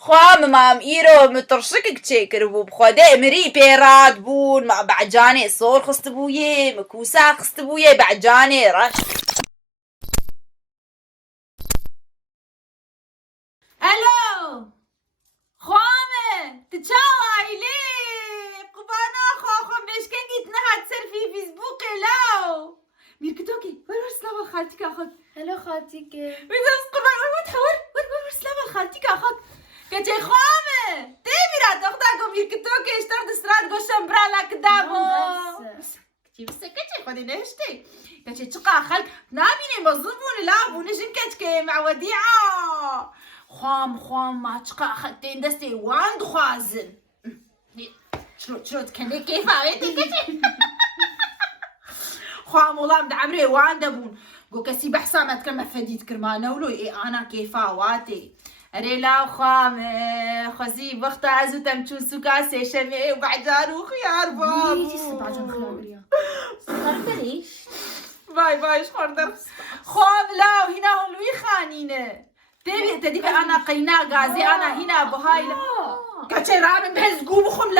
خوام مام ایرو مترشک کچکر بو بخوده مری پیراد بون ما بعجانه صور خست بویه مکوسا خست بویه بعجانه رش. الو خوامه تچاوایلی قبانا خواخم بشکن گیت نهات سر في فيسبوك لاو ميركتوكي ور سلام خالتك اخوك هلو خالتك. بيزاس قبان ور تحور ور سلام خالتك اخوك كتي خوامه تيميرا تاخداكم ميركتوكي اشترد سراد قشم برالا كدابو بس كتي خدي نهشتي كتي تشقا خالك نابيني مظلومون لابو نجن كتكي مع وديعه خوام ما تشقا خدتين دستي واند خوازن شلو تكني كيف عيتي كتي خوام والله عمري وان دبون قو كسي بحسامة كما فديت كرمانة ولو إيه أنا كيفا واتي ريلا خوام خزي وقت عزو تمشو سوكا سيشمي وبعجان وخيار بابو يجي بعجان خيار يا صارت ليش باي شخوردر خوام لا هنا هلوي خانينه تدي أنا قينا غازي أنا هنا بهاي كتي رامن بهز قوم خم